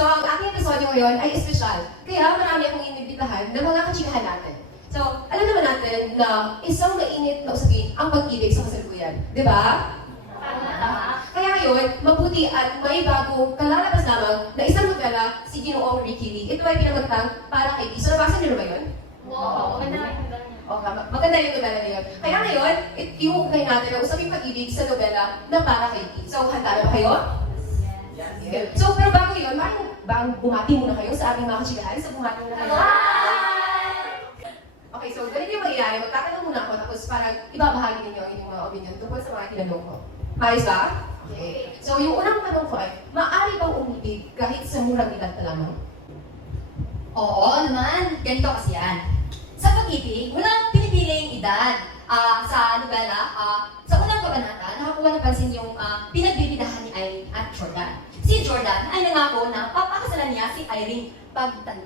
So, ang aking episode ngayon ay espesyal. Kaya marami akong inibitahan ng mga kachikahan natin. So, alam naman natin na isang mainit na usapin ang pag-ibig sa kasalukuyan. Di ba? Kaya ngayon, mabuti at may bagong kalalabas lamang na isang nobela si Ginoong Ricky Lee. Ito ay pinagtang para kay Lee. So, nabasa niyo na ba yun? Wow, Maganda yung nobela na yun. Kaya ngayon, iuukay natin ang usaping pag-ibig sa nobela na para kay Lee. So, handa na ba kayo? Yes. So, pero bago yun, bang bumati muna kayo sa ating mga kachikahan? So, bumati muna kayo. Okay, so ganito yung mangyayari. Magtatanong muna ako tapos parang ibabahagi ninyo ang inyong mga opinion tungkol sa mga tinanong ko. Maayos ba? Okay. So yung unang tanong ko ay, maaari bang umibig kahit sa murang edad na lamang? Oo naman, ganito kasi yan. Sa pag-ibig, walang pinipiling edad. Sa nobela, sa unang kabanata, nakakuha ng pansin yung pinagbibidahan ni Irene at Jordan. Si Jordan ay nangako na papakasalan niya si Irene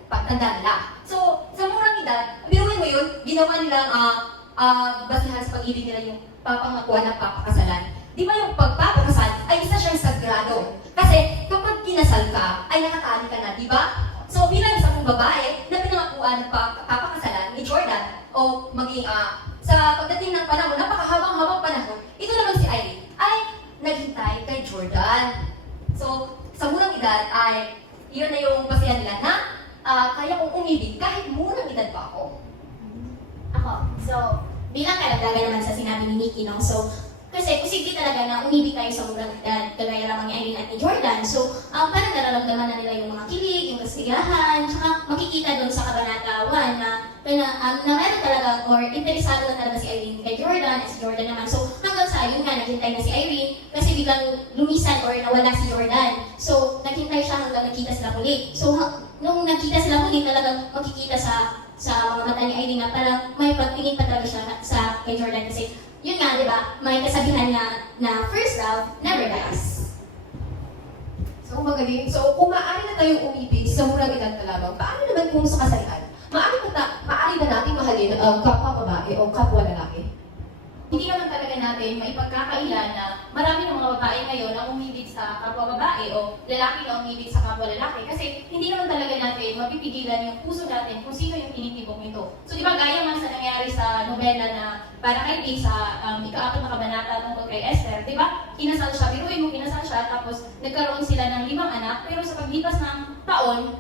pagtanda nila. So, sa murang edad, biruin mo yun, ginawa nilang basihan sa pag-ibig nila yung papangakuan ng papakasalan. Di ba yung pagpapakasal ay isa siyang sagrado? Kasi kapag kinasal ka, ay nakatali ka na, di ba? So, bilang isang babae na pinangakuan ng papakasalan ni Jordan, o maging sa pagdating ng panahon, napakahabang-habang panahon, ito naman si Irene ay naghintay kay Jordan. So, sa murang edad ay, yun na yung basihan nila na kaya kong umibig kahit murang edad pa ako. Ako. So, bilang karagdagan naman sa sinabi ni Nikki, no? So, kasi posible talaga na umibig tayo sa murang edad, kagaya lamang ni Irene at ni Jordan. So, parang nararamdaman na nila yung mga kilig, yung kasigahan, tsaka makikita doon sa kabanata 1 na meron talaga, or interesado na talaga si Irene kay Jordan, at si Jordan naman. So, hanggang sa yun nga, naghintay na si Irene, kasi biglang lumisan or nawala si Jordan. So, naghintay siya hanggang nakita sila muli. So, nung nakita sila muli, talagang makikita sa mga mata ni Irene na parang may pagtingin pa talaga siya sa kay Jordan kasi yun nga, di ba, may kasabihan na first love never dies. So, magaling. So, kung maaari na tayong umibig sa murang edad na lamang, paano naman kung sa kasalian? Maaari ba natin mahalin ang kapwa babae o kapwa lalaki? Hindi naman talaga natin maipagkakailan na marami ng mga babae ngayon ang umibig sa kapwa babae o lalaki na umibig sa kapwa lalaki kasi hindi naman talaga natin mapipigilan yung puso natin kung sino yung tinitibok nito. So di ba gaya man sa nangyari sa nobela na para kay Lee sa ika-4 na kabanata tungkol kay Esther, di ba? Kinasal siya, biruin mo kinasal siya tapos nagkaroon sila ng 5 anak pero sa paglipas ng taon,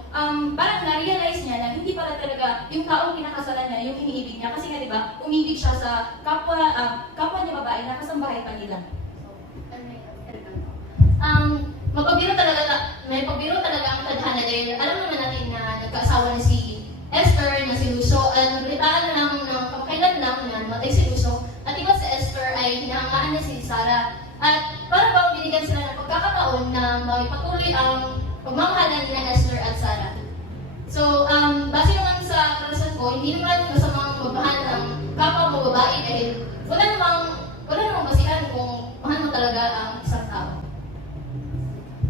parang na-realize niya na hindi pala talaga yung taong kinakasalan niya yung iniibig niya kasi nga di ba umibig siya sa kapwa niya babae na kasambahay pa nila. May pagbiro talaga ang tadhana dahil alam naman natin na nagkaasawa na si Esther, na si Lucio, nagritaan na lang ng kamakailan lang na matay si Lucio. At iba si Esther ay hinahangaan niya si Sarah. At para bang binigyan sila ng pagkakataon na magpatuloy ang pagmamahalan ni Esther at Sarah. So, base naman sa karanasan ko, hindi naman masamang magmahal ng kapwa mo babae dahil wala namang basihan kung mahal mo talaga ang isang tao.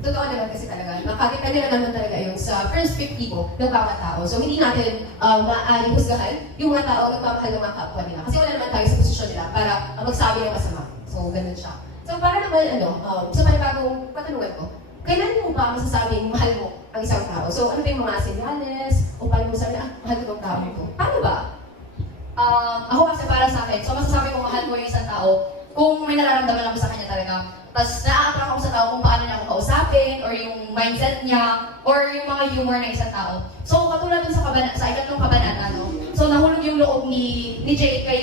Totoo naman kasi talaga. Nakakita naman talaga yung sa perspective ng bawat tao. So, hindi natin maaaring husgahan yung mga tao nagmamahal ng mga kapwa nila. Kasi wala naman tayo sa posisyon nila para magsabi ng masama. So, ganun siya. So, para naman, sa panibagong katanungan ko, kailan mo ba masasabing mahal mo ang isang tao? So, ano ba yung mga senyales? O paano mo sabi, mahal ko itong tao ko? Paano ba? Ako kasi para sa akin, so masasabi ko mahal ko yung isang tao kung may nararamdaman ako sa kanya talaga. Tapos na-attract ako sa tao kung paano niya ako kausapin, or yung mindset niya, or yung mga humor ng isang tao. So katulad dun sa ikatlong kabanata, no? So nahulog yung loob ni Jake kay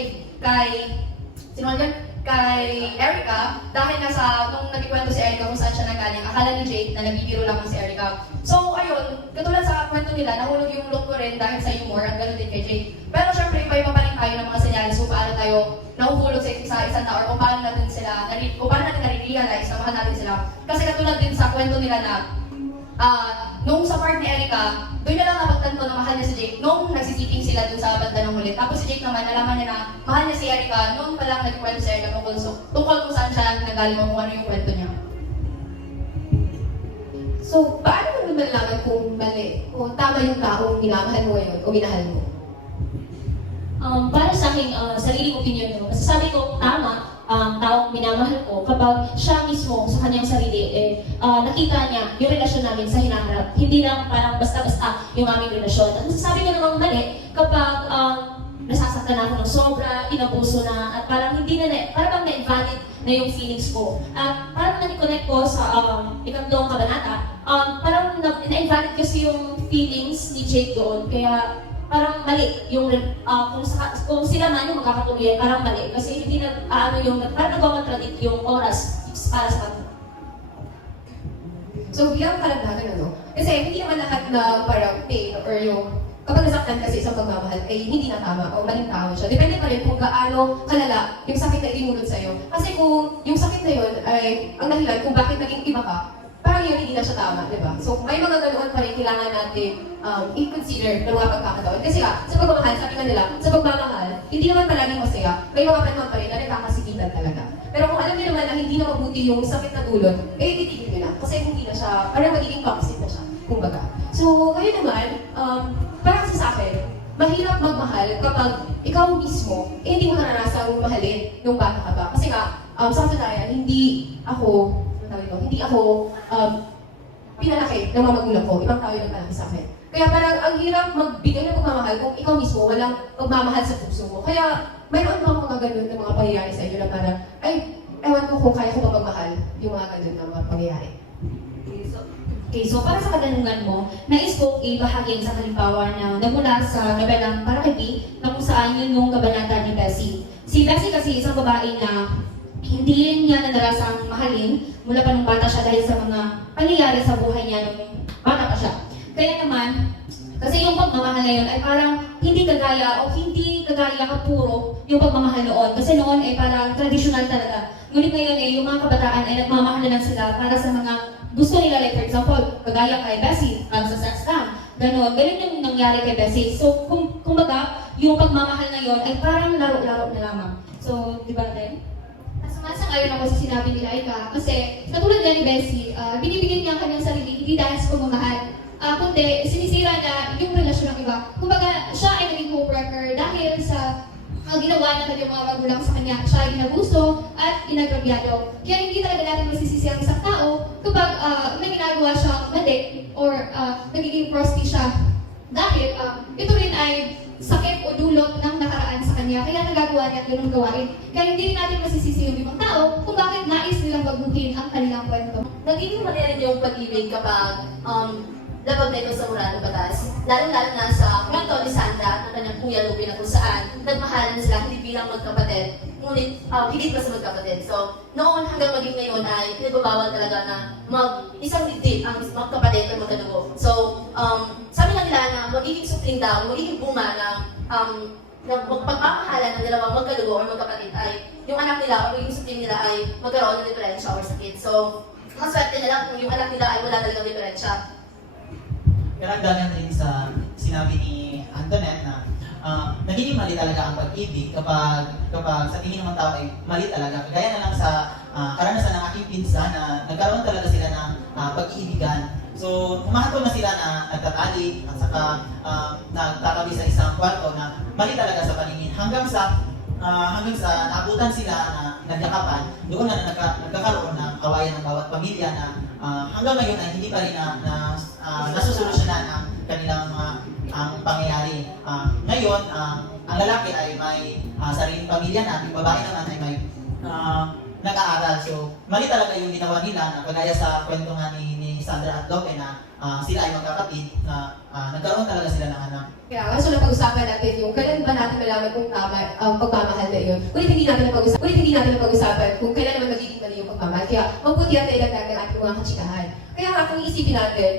Erica dahil nung nagkikwento si Erica kung saan siya nanggaling, akala ni Jake na nagbibiro lamang si Erica. So ayun, katulad sa kwento nila, nahulog yung loob ko rin dahil sa humor at ganoon din kay Jake. Pero syempre, iba-iba pa rin tayo ng mga senyales kung paano tayo nahuhulog sa isang tao or kung paano natin nare-realize na mahal natin sila. Kasi katulad din sa kwento nila na nung sa part ni Erica, doon niya lang napagtanto na mahal niya si Jake nung nagsisiping sila dun sa banda ng huli. Tapos si Jake naman, nalaman niya na mahal niya si Erica nung palang nagkwento si Erica tungkol kung saan siya nanggaling o kung ano yung kwento niya. So, paano mo naman malaman kung mali o tama yung taong minamahal mo ngayon o minahal mo? Para sa aking sariling opinion, masasabi ko tama taong minamahal ko kapag siya mismo sa kanyang sarili, nakita niya yung relasyon namin sa hinaharap. Hindi lang parang basta-basta yung aming relasyon. At masasabi ko namang mali kapag nasasaktan ako ng sobra, inabuso na, at parang hindi na, parang na-invalid na yung feelings ko. At parang na-connect ko sa ikatlong kabanata, parang na-invalid kasi yung feelings ni Jake doon. Kaya parang mali yung kung sila man yung magkakatuloy, parang mali. Kasi hindi na, parang nagmakontradict yung oras para sa kanila. So, bilang kalagdagan, kasi hindi naman lahat na parang pain or yung kapag nasaktan kasi isang pagmamahal ay hindi na tama o maling tao siya. Depende pa rin kung gaano kalala yung sakit na itinulod sa'yo. Kasi kung yung sakit na yun ay ang dahilan kung bakit naging iba ka, parang yun hindi na siya tama, di ba? So may mga ganoon pa rin kailangan natin i-consider ng mga pagkakataon. Kasi sa pagmamahal, sabi nga nila, sa pagmamahal, hindi naman palaging masaya, may mga panahon pa rin na nagkakasikitan talaga. Pero kung alam niyo naman na hindi na mabuti yung sakit na dulot, titigil niyo na. Kasi hindi na siya, parang magiging toxic na siya, kumbaga. So, ngayon naman, parang sa akin, mahirap magmahal kapag ikaw mismo, hindi mo naranasang mahalin nung bata ka pa. Kasi nga, sa katunayan, hindi ako pinalaki ng mga magulang ko, ibang tao yung nagpalaki sa akin. Kaya parang ang hirap magbigay ng pagmamahal kung ikaw mismo walang pagmamahal sa puso mo. Kaya mayroon bang mga ganun na mga pangyayari sa inyo na parang, ay, ewan ko kung kaya ko ba magmahal yung mga ganun na mga pangyayari. Okay, so para sa katanungan mo, nais ko ibahagi sa halimbawa na nagmula sa nobelang Parakipi na kung saan yun yung kabanata ni Bessie. Si Bessie kasi isang babae na hindi niya nadarasang mahalin mula pa nung bata siya dahil sa mga pangyayari sa buhay niya nung bata pa siya. Kaya naman, kasi yung pagmamahal na yun ay parang hindi kagaya kapuro yung pagmamahal noon. Kasi noon ay parang tradisyonal talaga. Ngunit ngayon yung mga kabataan ay nagmamahal na lang sila para sa mga gusto nila, like for example, kagaya kay Bessie, sa sex scam. Ganon yung nangyari kay Bessie. So, kumbaga, yung pagmamahal na yun ay parang laro-laro na lamang. So, di ba din? Sumasang-ayon ako sa sinabi ni Laika kasi katulad nga ni Bessie, binibigyan niya ang kanyang sarili hindi dahil sa pagmamahal, kundi sinisira niya yung relasyon ng iba. Kumbaga, siya ay naging homewrecker dahil sa ginawa ng kanyang mga magulang sa kanya. Siya ay ginagusto at inagrabyado. Kaya hindi talaga natin masisisi ang isang tao kapag may ginagawa siyang mali or nagiging frosty siya. Dahil ito rin ay sakit o dulot ng nakaraan sa kanya. Kaya nagagawa niya ganun gawain. Kaya hindi rin natin masisisi yung ibang tao kung bakit nais nilang baguhin ang kanilang kwento. Nagiging mali rin yung pag-ibig kapag labag na ito sa moral ng batas. Lalo-lalo na sa kwento ni Sandra ng kanyang kuya Lupi na kung saan nagmahalan sila hindi bilang magkapatid, ngunit higit pa sa magkapatid. So, noon hanggang maging ngayon ay pinagbabawal talaga na isang dibdib ang magkapatid at magkadugo. So, sabi nga nila na magiging supling daw, magiging bunga ng pagmamahalan ng dalawang magkadugo o magkapatid ay yung anak nila o magiging supling nila ay magkaroon ng diferensya or sakit. So, maswerte na lang kung yung anak nila ay wala talagang diferensya. Karagdagan rin sa sinabi ni Antoinette na nagiging mali talaga ang pag-ibig kapag sa tingin ng mga tao ay mali talaga. Kagaya na lang sa karanasan ng aking pinsan na nagkaroon talaga sila ng pag-iibigan. So, humahatol na sila na nagtatali at saka nagtatabi sa isang kwarto na mali talaga sa paningin hanggang sa naabutan sila na nagyakapan, doon na nagkakaroon ng kawayan ng bawat pamilya na hanggang ngayon ay hindi pa rin nasusolusyonan ang kanilang ang pangyayari. Ngayon, ang lalaki ay may sariling pamilya na, yung babae naman ay may nag-aaral. So, mali talaga yung ginawa nila na kagaya sa kwento nga ni Sandra at Lope na sila ay magkakapit na nagkaroon talaga sila ng anak. Kaya nga, so napag-usapan natin yung kailan ba natin malaman kung tama ang pagmamahal na yun. Ulit hindi natin napag-usapan kung kailan naman magiging mali yung pagmamahal. Kaya mabuti at ilagdag ng ating mga katsikahan. Kaya nga, kung iisipin natin,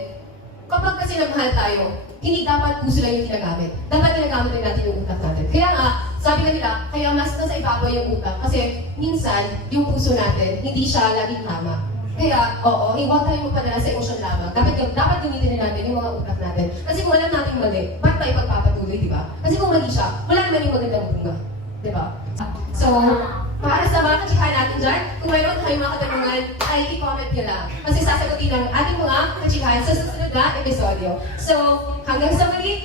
kapag kasi nagmahal tayo, hindi dapat puso lang yung ginagamit. Dapat ginagamit lang natin yung utak natin. Kaya nga, sabi nga nila, kaya mas nasa ibabaw yung utak. Kasi minsan, yung puso natin, hindi siya laging tama. Kaya, oo, huwag tayong magpadala sa emosyon lamang. Dapat gamitin natin yung mga utak natin. Kasi kung alam natin mali, ba't tayo pagpapatuloy, di ba? Kasi kung mali siya, wala naman yung magandang bunga. Di ba? So, para sa mga katsikahan natin dyan, kung mayroon kayong mga katanungan, ay i-comment nyo lang. Kasi sasagutin ng ating mga katsikahan sa susunod na episodyo. So, hanggang sa muli,